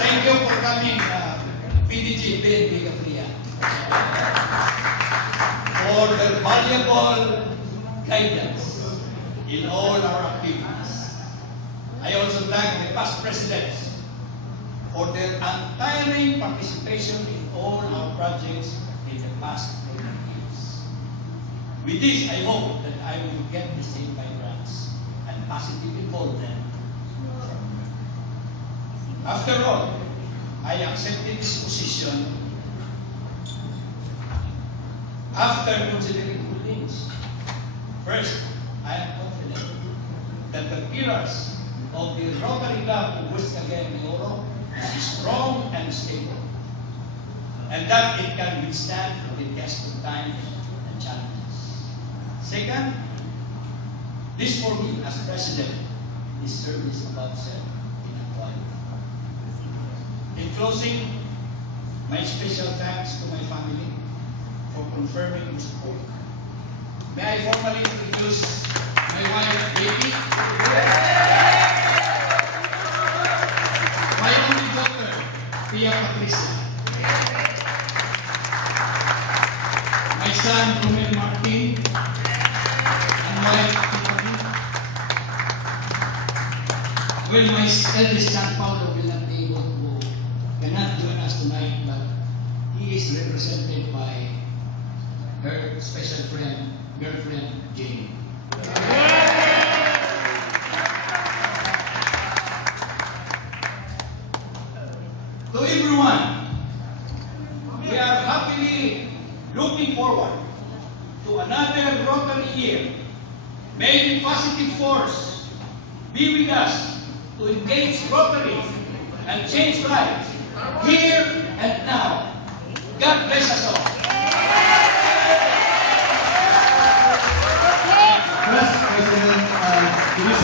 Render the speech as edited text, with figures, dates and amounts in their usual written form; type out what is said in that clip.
thank you for coming, PDG, BNB Katria, for the valuable guidance in all our activities. I also thank the past presidents for their untiring participation in all our projects in the past 20 years. With this, I hope that I will get the same vibrance and positive involvement from you. After all, I accepted this position after considering two things. First, I am confident that the pillars of the Rotary Club of West Cagayan de Oro is strong and stable, and that it can withstand the test of time and challenges. Second, this for me as president is service above self in equality. In closing, my special thanks to my family for confirming the support. May I formally introduce my wife, Becky, my only daughter, Pia Patricia, my son, Romel Martin, and wife, Tiffany. Well, my eldest son, Paulo, will not be able to, cannot join us tonight, but he is represented by her special friend, girlfriend, Jane. To everyone, we are happily looking forward to another Rotary year. May the positive force be with us to engage Rotary and change lives here and now. God bless us all. President,